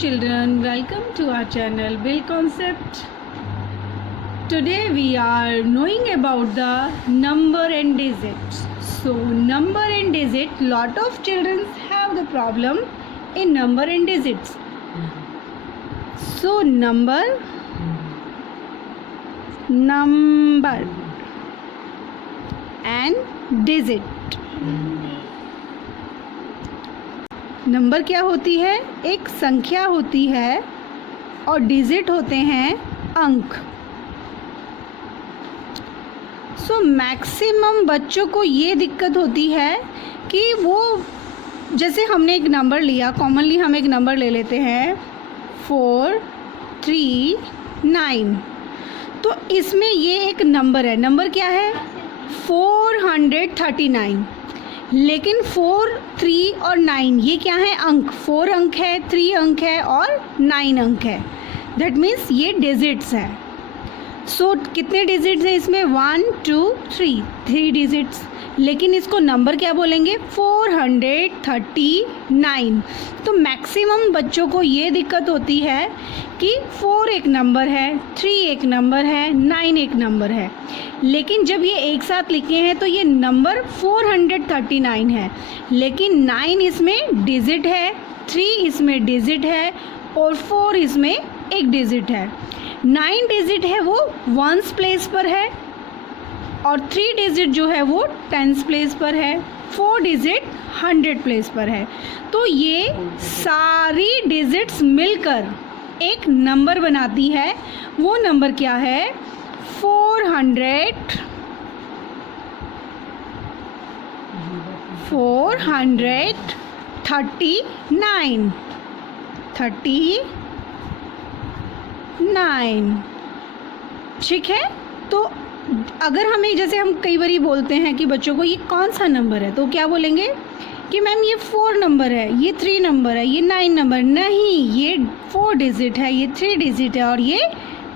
children, welcome to our channel Bill Concept. Today we are knowing about the number and digits. So number and digit, lot of children have the problem in number and digits. So number and digit. Number क्या होती है? एक संख्या होती है और digit होते हैं अंक. सो मैक्सिमम बच्चों को ये दिक्कत होती है कि वो जैसे हमने एक नंबर लिया, कॉमनली हम एक नंबर ले लेते हैं 439. तो इसमें ये एक नंबर है. नंबर क्या है? 439. लेकिन 4, 3 और 9 ये क्या है? अंक. 4 अंक है, 3 अंक है और 9 अंक है. दैट मीन्स ये डिजिट्स है. सो कितने डिजिट्स हैं इसमें? 1 2 3 डिजिट्स. लेकिन इसको नंबर क्या बोलेंगे? 439. तो मैक्सिमम बच्चों को ये दिक्कत होती है कि 4 एक नंबर है, 3 एक नंबर है, 9 एक नंबर है. लेकिन जब ये एक साथ लिखे हैं तो ये नंबर 439 है. लेकिन 9 इसमें डिजिट है, 3 इसमें डिजिट है और 4 इसमें एक डिजिट है. 9 डिजिट है वो 1s प्लेस पर है और 3 डिजिट जो है वो 10s प्लेस पर है. 4 डिजिट 100 प्लेस पर है. तो ये सारी डिजिट्स मिलकर एक नंबर बनाती है. वो नंबर क्या है? 439. 39. ठीक है. तो अगर हमें जैसे हम कई बार बोलते हैं कि बच्चों को ये कौन सा नंबर है, तो क्या बोलेंगे कि मैम ये 4 नंबर है, ये 3 नंबर है, ये 9 नंबर. नहीं, ये 4 डिजिट है, ये 3 डिजिट है और ये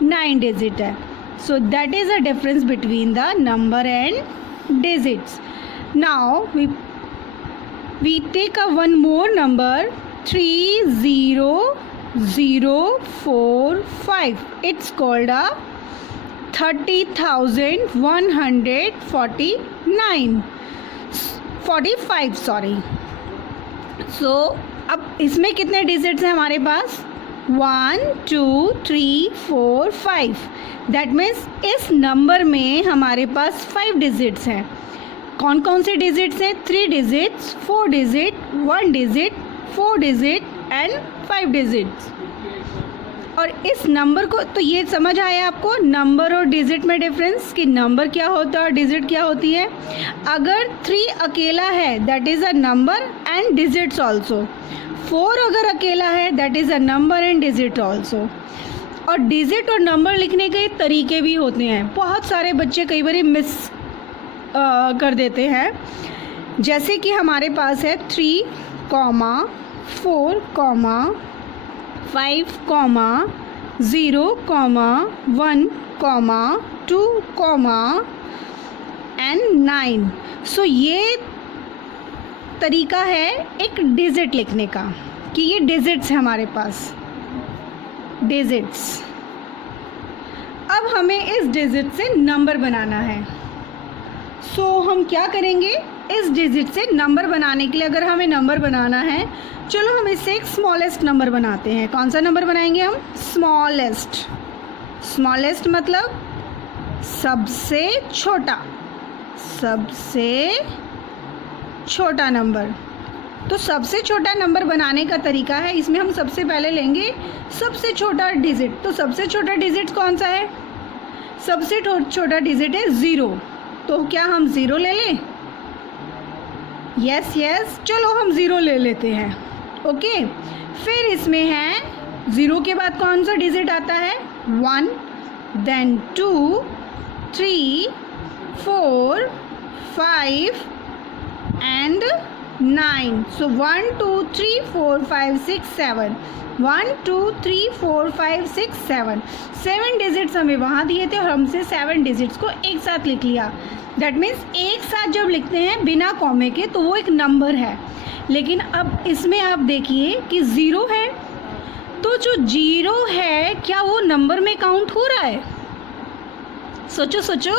9 डिजिट है. So that is the difference between the number and digits. Now we take a one more number 30045. It's called a 30,145. Sorry. So अब इसमें कितने डिजिट्स हैं हमारे पास? 1 2 3 4 5. दैट मीन्स इस नंबर में हमारे पास 5 डिजिट्स हैं. कौन कौन से डिजिट्स हैं? 3 digits, 4 digit, 1 digit, 4 digit and 5 digits. और इस नंबर को तो ये समझ आया आपको नंबर और डिजिट में डिफरेंस कि नंबर क्या होता है और डिजिट क्या होती है. अगर 3 अकेला है that is a number and digits also. 4 अगर अकेला है that is a number and digit also. और डिजिट और नंबर लिखने के तरीके भी होते हैं. बहुत सारे बच्चे कई बार मिस कर देते हैं. जैसे कि हमारे पास है 3, 4, 5, 0, 1, 2 एंड 9. सो ये तरीका है एक डिजिट लिखने का कि ये डिजिट्स है हमारे पास. डिजिट्स. अब हमें इस डिजिट से नंबर बनाना है. सो हम क्या करेंगे? इस डिजिट से नंबर बनाने के लिए अगर हमें नंबर बनाना है, चलो हम इससे एक स्मॉलेस्ट नंबर बनाते हैं. कौन सा नंबर बनाएंगे हम? स्मॉलेस्ट. स्मॉलेस्ट मतलब सबसे छोटा. सबसे छोटा नंबर. तो सबसे छोटा नंबर बनाने का तरीका है, इसमें हम सबसे पहले लेंगे सबसे छोटा डिजिट. तो सबसे छोटा डिजिट कौन सा है? सबसे छोटा डिजिट है 0. तो क्या हम 0 ले लें? यस. चलो हम 0 ले लेते हैं. ओके. फिर इसमें है 0 के बाद कौन सा डिजिट आता है? 1, देन 2, 3, 4, 5 एंड 9. So 1 2 3 4 5 6 7. 1 2 3 4 5 6 7. 7 डिजिट्स हमें वहाँ दिए थे और हमसे 7 डिजिट्स को एक साथ लिख लिया. दैट मीन्स एक साथ जब लिखते हैं बिना कॉमे के तो वो एक नंबर है. लेकिन अब इसमें आप देखिए कि 0 है जो 0 है क्या वो नंबर में काउंट हो रहा है? सोचो सोचो,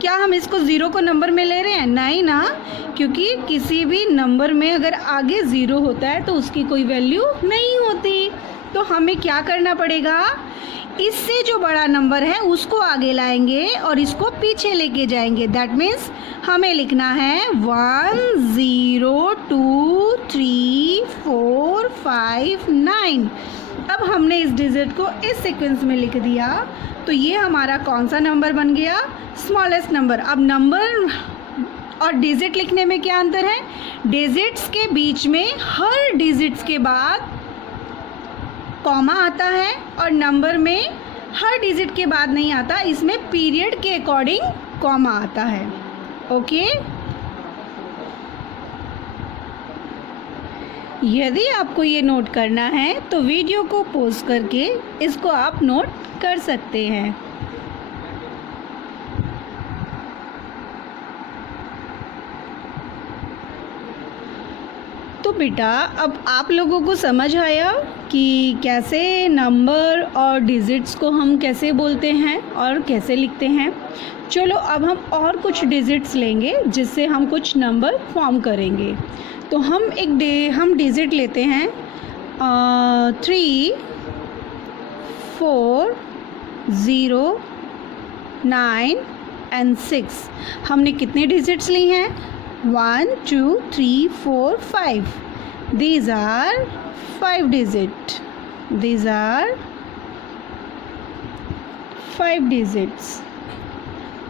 क्या हम इसको 0 को नंबर में ले रहे हैं? नहीं ना, क्योंकि किसी भी नंबर में अगर आगे 0 होता है तो उसकी कोई वैल्यू नहीं होती। तो हमें क्या करना पड़ेगा, इससे जो बड़ा नंबर है उसको आगे लाएंगे और इसको पीछे लेके जाएंगे। दैट मीन्स हमें लिखना है 1 0 2 3 4 5 9। अब हमने इस डिजिट को इस सीक्वेंस में लिख दिया तो ये हमारा कौन सा नंबर बन गया? Smallest number. अब नंबर और डिजिट लिखने में क्या अंतर है? डिजिट्स के बीच में हर डिजिट्स के बाद कॉमा आता है और नंबर में हर डिजिट के बाद नहीं आता, इसमें पीरियड के अकॉर्डिंग कॉमा आता है। ओके, यदि आपको ये नोट करना है तो वीडियो को पॉज करके इसको आप नोट कर सकते हैं। तो बेटा अब आप लोगों को समझ आया कि कैसे नंबर और डिजिट्स को हम कैसे बोलते हैं और कैसे लिखते हैं। चलो अब हम और कुछ डिजिट्स लेंगे जिससे हम कुछ नंबर फॉर्म करेंगे। तो हम हम डिजिट लेते हैं 3 4 0 9 एंड 6। हमने कितने डिजिट्स ली हैं? 1 2 3 4 5। These are 5 digits. These are 5 digits.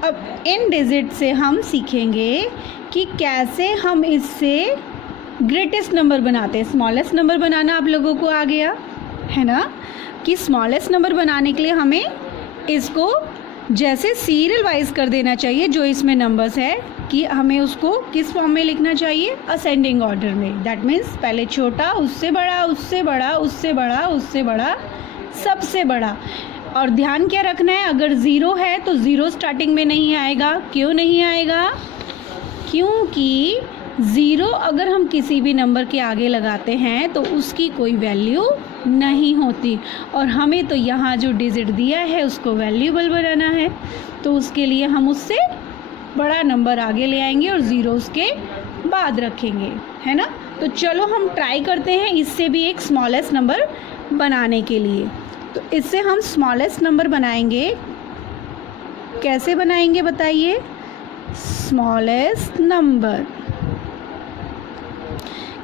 अब इन डिजिट से हम सीखेंगे कि कैसे हम इससे ग्रेटेस्ट नंबर बनाते हैं। स्मॉलेस्ट नंबर बनाना आप लोगों को आ गया है ना, कि स्मॉलेस्ट नंबर बनाने के लिए हमें इसको जैसे सीरियल वाइज कर देना चाहिए। जो इसमें नंबर्स है कि हमें उसको किस फॉर्म में लिखना चाहिए? असेंडिंग ऑर्डर में। दैट मीन्स पहले छोटा, उससे बड़ा, उससे बड़ा, उससे बड़ा, उससे बड़ा, सबसे बड़ा। और ध्यान क्या रखना है, अगर 0 है तो 0 स्टार्टिंग में नहीं आएगा। क्यों नहीं आएगा? क्योंकि 0 अगर हम किसी भी नंबर के आगे लगाते हैं तो उसकी कोई वैल्यू नहीं होती, और हमें तो यहाँ जो डिजिट दिया है उसको वैल्यूएबल बनाना है, तो उसके लिए हम उससे बड़ा नंबर आगे ले आएंगे और 0 उसके बाद रखेंगे, है ना। तो चलो हम ट्राई करते हैं इससे भी एक स्मॉलेस्ट नंबर बनाने के लिए। तो इससे हम स्मॉलेस्ट नंबर बनाएंगे। कैसे बनाएंगे बताइए? स्मॉलेस्ट नंबर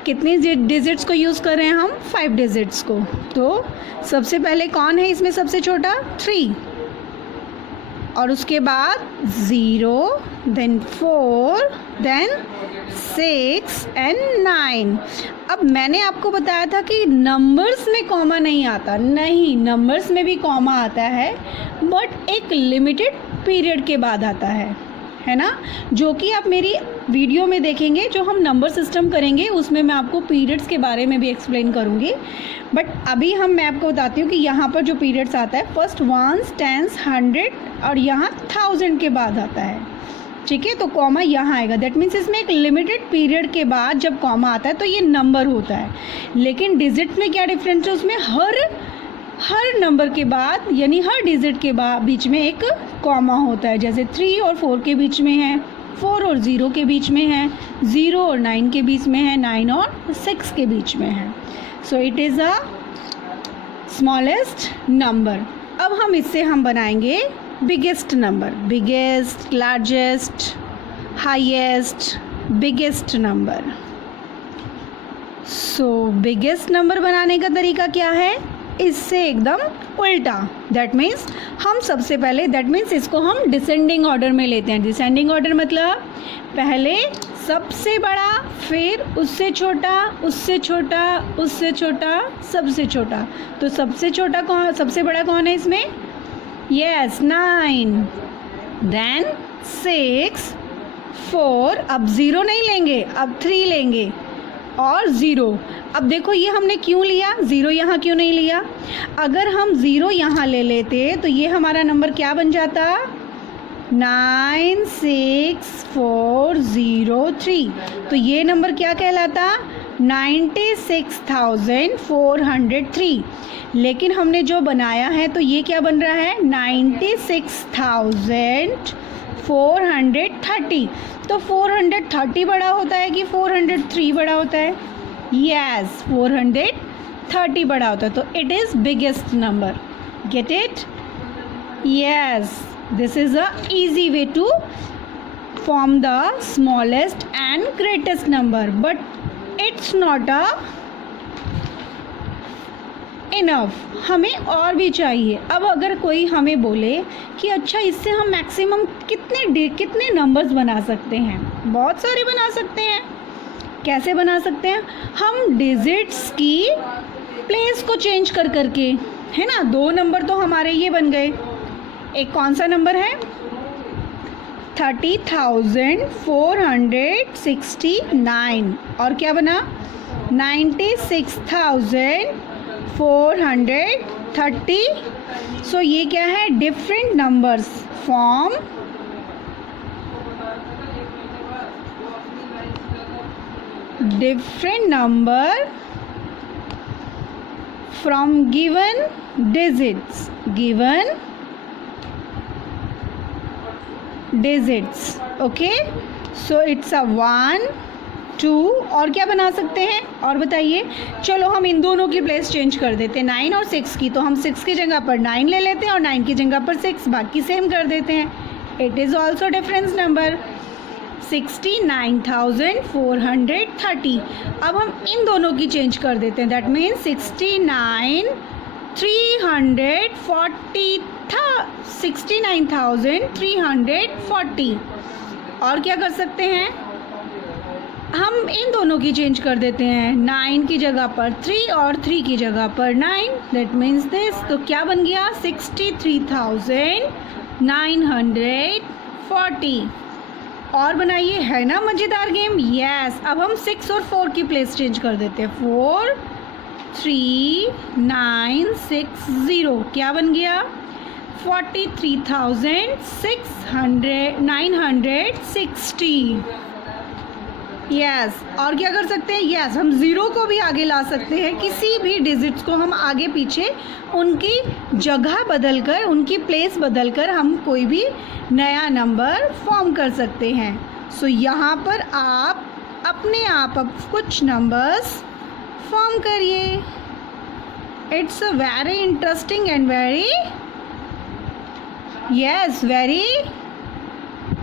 कितने डिजिट्स को यूज़ कर रहे हैं हम? 5 डिजिट्स को। तो सबसे पहले कौन है इसमें सबसे छोटा? 3, और उसके बाद 0, देन 4, देन 6 एंड 9। अब मैंने आपको बताया था कि नंबर्स में कॉमा नहीं आता। नहीं, नंबर्स में भी कॉमा आता है, बट एक लिमिटेड पीरियड के बाद आता है ना, जो कि आप मेरी वीडियो में देखेंगे। जो हम नंबर सिस्टम करेंगे उसमें मैं आपको पीरियड्स के बारे में भी एक्सप्लेन करूँगी, बट अभी मैं आपको बताती हूँ कि यहाँ पर जो पीरियड्स आता है, फर्स्ट 1s 10s 100 और यहाँ 1000 के बाद आता है। ठीक है, तो कॉमा यहाँ आएगा। दैट मीन्स इसमें एक लिमिटेड पीरियड के बाद जब कॉमा आता है तो ये नंबर होता है। लेकिन डिजिट में क्या डिफरेंस है? उसमें हर नंबर के बाद यानी हर डिजिट के बीच में एक कॉमा होता है। जैसे 3 और 4 के बीच में है, 4 और 0 के बीच में है, 0 और 9 के बीच में है, 9 और 6 के बीच में है। So it is a smallest number. अब हम इससे हम बनाएंगे biggest number. Biggest, largest, highest, biggest number. So biggest number बनाने का तरीका क्या है? इससे एकदम उल्टा। दैट मीन्स हम सबसे पहले, दैट मीन्स इसको हम डिसेंडिंग ऑर्डर में लेते हैं। डिसेंडिंग ऑर्डर मतलब पहले सबसे बड़ा, फिर उससे छोटा, उससे छोटा, उससे छोटा, सबसे छोटा। तो सबसे छोटा कौन, सबसे बड़ा कौन है इसमें? यस, 9, देन 6, 4, अब 0 नहीं लेंगे, अब 3 लेंगे और 0। अब देखो ये हमने क्यों लिया, 0 यहाँ क्यों नहीं लिया? अगर हम 0 यहाँ ले लेते तो ये हमारा नंबर क्या बन जाता? 9 6 4 0 3। तो ये नंबर क्या कहलाता? 96,403, लेकिन हमने जो बनाया है तो ये क्या बन रहा है 96,430। तो 430 बड़ा होता है कि 403 बड़ा होता है? यस, 430 बड़ा होता है, तो it is biggest number. Get it? Yes, this is a easy way to form the smallest and greatest number, but it's not a enough, हमें और भी चाहिए। अब अगर कोई हमें बोले कि अच्छा इससे हम मैक्सिमम कितने नंबर्स बना सकते हैं? बहुत सारे बना सकते हैं। कैसे बना सकते हैं? हम डिजिट्स की प्लेस को चेंज करके, है ना। 2 नंबर तो हमारे ये बन गए। एक कौन सा नंबर है? 30,469, और क्या बना 96,430। सो ये क्या है? Different numbers form different number from given digits, okay, so it's a 1 2, और क्या बना सकते हैं और बताइए? चलो हम इन दोनों की प्लेस चेंज कर देते हैं, 9 और 6 की। तो हम 6 की जगह पर 9 ले लेते हैं और 9 की जगह पर 6, बाकी सेम कर देते हैं। It is also difference number 69,430। अब हम इन दोनों की चेंज कर देते हैं, दैट मीन्स 69,340। और क्या कर सकते हैं? हम इन दोनों की चेंज कर देते हैं, 9 की जगह पर 3 और 3 की जगह पर 9, दैट मीन्स दिस। तो क्या बन गया? 63,940। और बनाइए, है ना मज़ेदार गेम? यस। अब हम 6 और 4 की प्लेस चेंज कर देते हैं, 43960। क्या बन गया? 43,960। यस। और क्या कर सकते हैं? यस, हम ज़ीरो को भी आगे ला सकते हैं। किसी भी डिजिट्स को हम आगे पीछे उनकी जगह बदलकर, उनकी प्लेस बदलकर हम कोई भी नया नंबर फॉर्म कर सकते हैं। सो यहाँ पर आप अपने आप अब कुछ नंबर्स फॉर्म करिए। It's a very interesting and very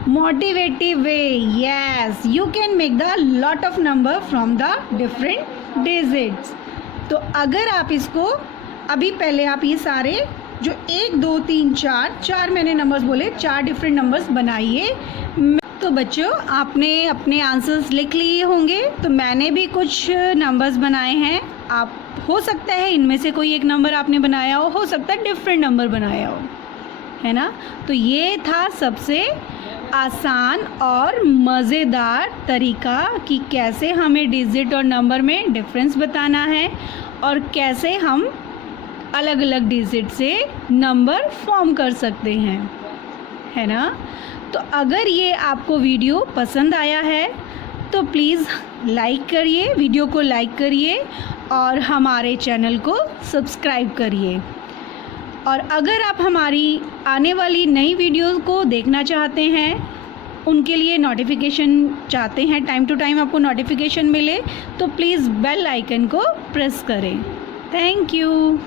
motivative way. Yes, you can make the lot of number from the different digits. तो अगर आप इसको अभी पहले आप ये सारे जो 1 2 3 4 मैंने नंबर्स बोले, 4 डिफरेंट नंबर्स बनाइए। तो बच्चों, आपने अपने आंसर्स लिख लिए होंगे। तो मैंने भी कुछ नंबर्स बनाए हैं। आप हो सकता है इनमें से कोई एक नंबर आपने बनाया हो सकता है डिफरेंट नंबर बनाया हो, है ना। तो ये था सबसे आसान और मज़ेदार तरीका कि कैसे हमें डिजिट और नंबर में डिफरेंस बताना है और कैसे हम अलग अलग डिजिट से नंबर फॉर्म कर सकते हैं, है ना। तो अगर ये आपको वीडियो पसंद आया है तो प्लीज़ लाइक करिए, वीडियो को लाइक करिए और हमारे चैनल को सब्सक्राइब करिए। और अगर आप हमारी आने वाली नई वीडियो को देखना चाहते हैं, उनके लिए नोटिफिकेशन चाहते हैं, टाइम टू टाइम आपको नोटिफिकेशन मिले, तो प्लीज़ बेल आइकन को प्रेस करें। Thank you.